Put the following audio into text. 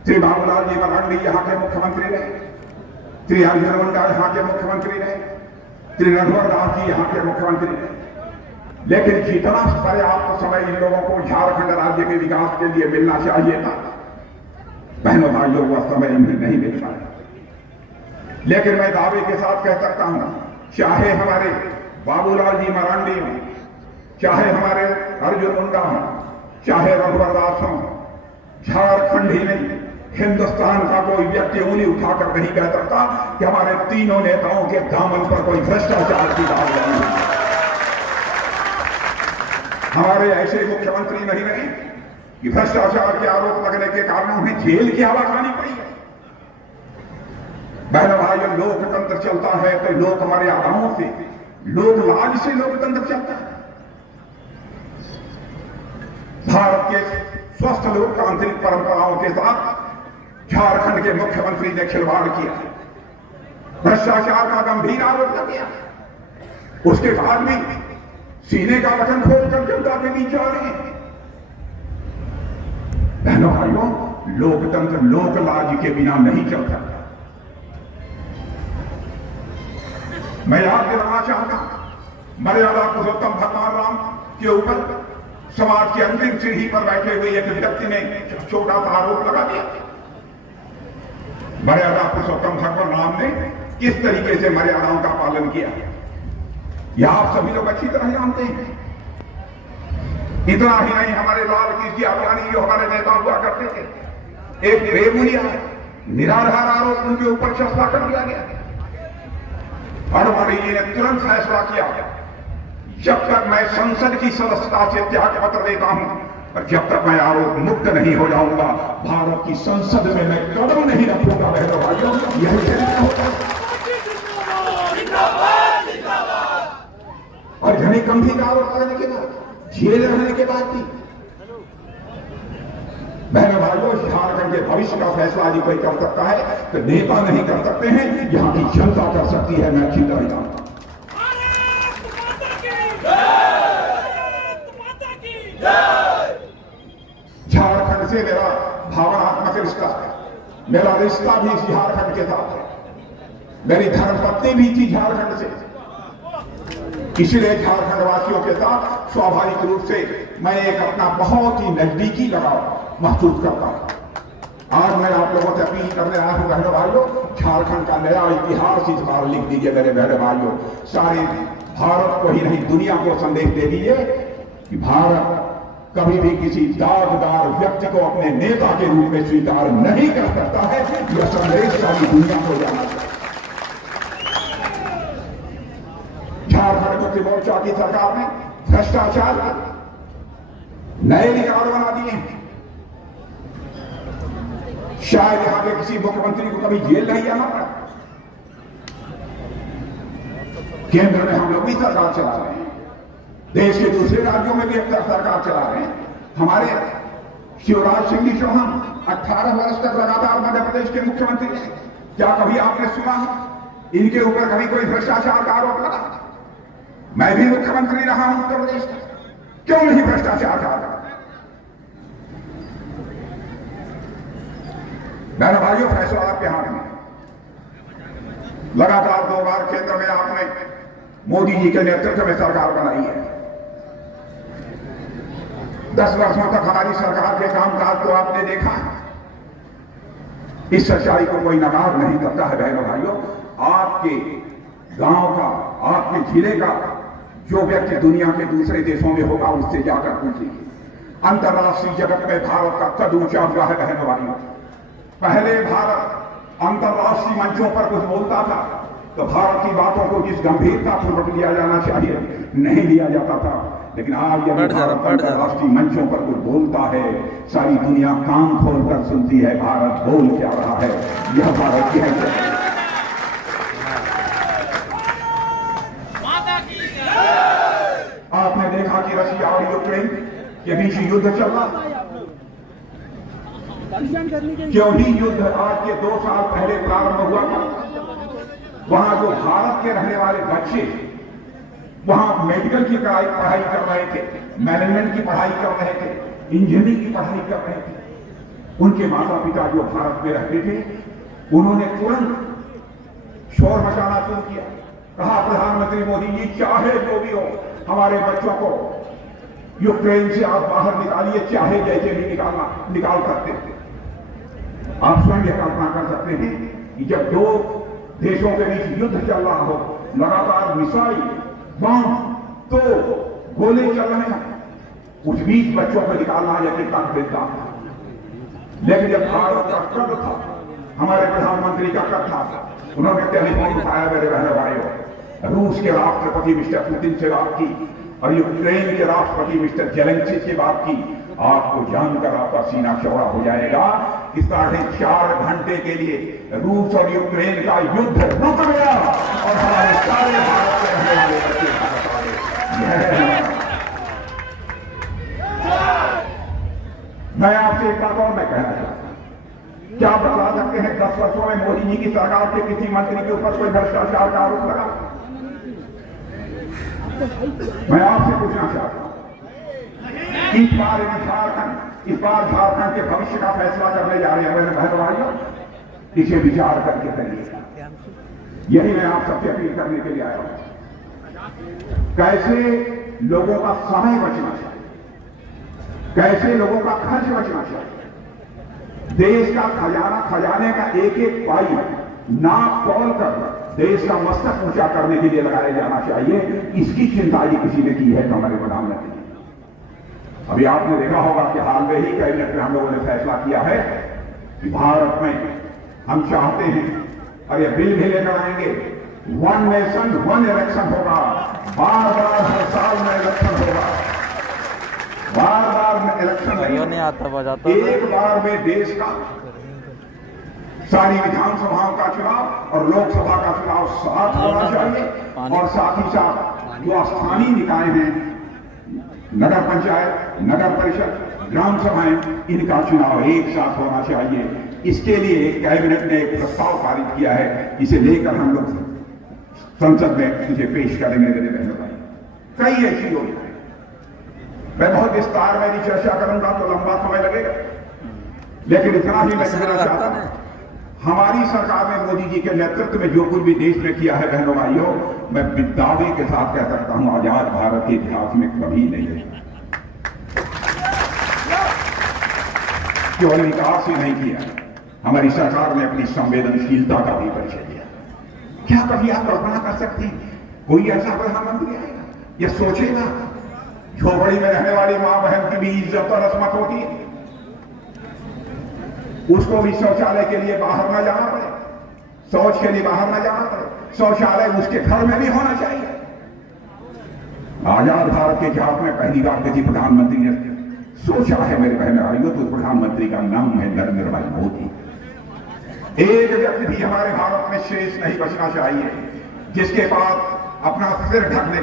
श्री बाबूलाल जी मरांडी यहाँ के मुख्यमंत्री रहे, श्री अर्जुन मुंडा यहाँ के मुख्यमंत्री रहे, श्री रघुवर दास जी यहाँ के मुख्यमंत्री रहे। लेकिन जितना पर्याप्त समय इन लोगों को झारखंड राज्य के विकास के लिए मिलना चाहिए था, बहनों भाइयों, वह समय इन्हें नहीं मिल पाया। लेकिन मैं दावे के साथ कह सकता हूं, चाहे हमारे बाबूलाल जी मरांडी हों, चाहे हमारे अर्जुन मुंडा हों, चाहे रघुवर दास हों, झारखंड ही नहीं हिंदुस्तान का कोई व्यक्ति उंगली उठाकर नहीं कह सकता कि हमारे तीनों नेताओं के दामन पर कोई भ्रष्टाचार की दाग लगी है। हमारे ऐसे मुख्यमंत्री नहीं रहे कि भ्रष्टाचार के आरोप लगने के कारण उन्हें जेल की हवा खानी पड़ी है। बहनों भाइयों, लोकतंत्र चलता है तो लोक मर्यादाओं से, लोक लाज से लोकतंत्र चलता है। भारत के स्वस्थ लोकतांत्रिक परंपराओं के साथ झारखंड के मुख्यमंत्री ने खिलवाड़ किया, भ्रष्टाचार का गंभीर आरोप लगाया। उसके बाद भी सीने का बटन खोलकर जनता के बीच आ रहे हैं। बहनों भाइयों, लोकतंत्र लोक लाज के बिना नहीं चल सकता। मैं याद दिलाना चाहता हूं, मर्यादा पुरुषोत्तम भगवान राम के ऊपर समाज की अंतिम सीढ़ी पर बैठे हुए एक व्यक्ति ने छोटा सा आरोप लगा दिया। मर्यादा पुरुषोत्तम भगवान राम ने किस तरीके से मर्यादाओं का पालन किया, यह आप सभी लोग अच्छी तरह जानते हैं। इतना ही नहीं, हमारे लाल कृष्ण आडवाणी जो हमारे नेता हुआ करते थे, एक बेबुनियाद निराधार आरोप उनके ऊपर फैसला कर दिया गया। आडवाणी जी ने तुरंत फैसला किया, जब तक मैं संसद की सदस्यता से त्याग पत्र देता हूं और जब तक मैं आरोप मुक्त नहीं हो जाऊंगा, भारत की संसद में मैं कदम नहीं रखूंगा। बहनों भाइयों, यही तरीका होता है। और घने गंभीर आरोप लगने के बाद, जेल रहने के बाद भी, बहनों भाइयों, झारखंड के भविष्य का फैसला यदि कोई कर सकता है तो नेता नहीं कर सकते हैं, यहां की जनता कर सकती है। मैं अच्छी तरह जानता हूं। झारखंड से मेरा भावनात्मक रिश्ता है, मेरा रिश्ता भी झारखंड के साथ है। मेरी धर्मपत्नी भी थी झारखंड से, इसलिए झारखंड वासियों के साथ स्वाभाविक रूप से मैं एक अपना बहुत ही नजदीकी लगाव महसूस करता हूं। आज मैं आप लोगों से अपील करने आया हूं, बहनों भाइयों, झारखंड का नया इतिहास इस बार लिख दीजिए मेरे बहनों भाइयों। सारे भारत को ही नहीं, दुनिया को संदेश दे दीजिए कि भारत कभी भी किसी दागदार व्यक्ति को अपने नेता के रूप में स्वीकार नहीं कर सकता है। यह संदेश सारी दुनिया को जाना चाहिए। झारखंड मुक्ति मोर्चा की सरकार ने भ्रष्टाचार नए रिकॉर्ड बना दिए हैं। शायद यहां के किसी मुख्यमंत्री को कभी जेल नहीं जाना पड़ा। केंद्र में हम लोग भी सरकार चला रहे हैं, देश के दूसरे राज्यों में भी अब तक सरकार चला रहे हैं। हमारे शिवराज सिंह जी चौहान 18 वर्ष तक लगातार मध्य प्रदेश के मुख्यमंत्री रहे। क्या कभी आपने सुना इनके ऊपर कभी कोई भ्रष्टाचार का आरोप लगा? मैं भी मुख्यमंत्री रहा हूं उत्तर प्रदेश का, क्यों नहीं भ्रष्टाचार का आरोप? बहनों भाइयों, फैसला आपके हाथ में। लगातार 2 बार केंद्र में आपने मोदी जी के नेतृत्व में सरकार बनाई है। 10 वर्षों तक हमारी सरकार के कामकाज को आपने देखा है। इस सच्चाई को कोई नकार नहीं करता है। बहनों भाइयों, आपके गांव का, आपके जिले का जो व्यक्ति दुनिया के दूसरे देशों में होगा, उससे जाकर पूछिए। अंतर्राष्ट्रीय जगत में भारत का कद ऊंचा हुआ है। बहनों भाइयों, पहले भारत अंतर्राष्ट्रीय मंचों पर कुछ बोलता था तो भारत की बातों को जिस गंभीरता पूर्वक लिया जाना चाहिए नहीं लिया जाता था। लेकिन आज यदि भारत अंतर्राष्ट्रीय मंचों पर कुछ बोलता है, सारी दुनिया कान खोलकर सुनती है भारत बोल क्या रहा है। यह भारत की है। आपने देखा कि रशिया और यूक्रेन के बीच युद्ध चल रहा। क्यों ही युद्ध आज के 2 साल पहले प्रारंभ हुआ था। वहां जो भारत के रहने वाले बच्चे वहां मेडिकल की पढ़ाई कर रहे थे, मैनेजमेंट की पढ़ाई कर रहे थे, इंजीनियरिंग की पढ़ाई कर रहे थे, उनके माता पिता जो भारत में रहते थे, उन्होंने तुरंत शोर मचाना शुरू किया। कहा प्रधानमंत्री मोदी जी, चाहे जो भी हो, हमारे बच्चों को यूक्रेन से आप बाहर निकालिए, चाहे जैसे भी निकाल सकते थे। आप स्वयं यह कल्पना कर सकते हैं कि जब दो देशों के बीच युद्ध चल रहा हो, लगातार मिसाइल, बम, तो गोले चल रहे हैं, उस बीच बच्चों को निकालना यह कितना कठिन था। लेकिन जब भारत का कद था, हमारे प्रधानमंत्री का कद था, उन्होंने टेलीफोन उठाया, मेरे बहनों भाइयों, रूस के राष्ट्रपति मिस्टर पुतिन से बात की और यूक्रेन के राष्ट्रपति मिस्टर जेलेंस्की से बात की। आपको जानकर आपका सीना चौड़ा हो जाएगा कि 4.5 घंटे के लिए रूस और यूक्रेन का युद्ध रुक गया और हमारे सारे भारत के रहने वाले बच्चे भारत आ गए। मैं आपसे एक बात और मैं कहना चाहता हूं, क्या आप बता सकते हैं 10 वर्षों में मोदी जी की सरकार के किसी मंत्री के ऊपर कोई भ्रष्टाचार का आरोप लगा? मैं आपसे पूछना चाहता हूं, इस बार झारखंड के भविष्य का फैसला करने जा रहे हैं मेरे बहन भाइयों, इसे विचार करके करिए। यही मैं आप सबसे अपील करने के लिए आया हूं। कैसे लोगों का समय बचना चाहिए, कैसे लोगों का खर्च बचना चाहिए, देश का खजाने का एक एक पाई नाप तोल कर देश का मस्तक ऊंचा करने के लिए लगाया जाना चाहिए। इसकी चिंता ही किसी ने की है तो हमारे प्रधानमंत्री। अभी आपने देखा होगा कि हाल में ही कैबिनेट में हम लोगों ने फैसला किया है कि भारत में हम चाहते हैं और यह बिल भी लेकर आएंगे, 1 नेशन 1 इलेक्शन होगा। बार बार हर साल में इलेक्शन होगा, बार बार इलेक्शन नहीं आता, एक बार में देश का सारी विधानसभाओं का चुनाव और लोकसभा का चुनाव साथ होना चाहिए। और साथ ही साथ जो स्थानीय निकाय हैं, नगर पंचायत, नगर परिषद, ग्राम सभाएं, इनका चुनाव एक साथ होना चाहिए। इसके लिए कैबिनेट ने एक प्रस्ताव पारित किया है, इसे लेकर हम लोग संसद में इसे पेश करेंगे मेरे बहनों भाई। कई ऐसी योजनाएं, मैं बहुत विस्तार में भी चर्चा करूंगा तो लंबा समय लगेगा, लेकिन इतना ही मैं कहना चाहता हूं, हमारी सरकार ने मोदी जी के नेतृत्व में जो कुछ भी देश में किया है बहनों भाइयों, मैं दावे के साथ कह सकता हूं आजाद भारत के इतिहास में कभी नहीं है। केवल विकास ही नहीं किया, हमारी सरकार ने अपनी संवेदनशीलता का भी परिचय दिया। क्या कभी आप कल्पना कर सकते हैं कोई ऐसा प्रधानमंत्री आएगा या सोचेगा झोपड़ी में रहने वाली मां बहन की भी इज्जत और रस्मत होती है, उसको भी शौचालय के लिए बाहर न जाना पड़े, शौच के लिए बाहर न जाना पड़े, शौचालय उसके घर में भी होना चाहिए। आजाद भारत के इतिहास में पहली बार किसी प्रधानमंत्री ने सोचा है मेरे बहन भाइयों, तो प्रधानमंत्री का नाम है नरेंद्र भाई मोदी। एक व्यक्ति भी हमारे भारत में शेष नहीं बचना चाहिए जिसके पास अपना सिर ढकने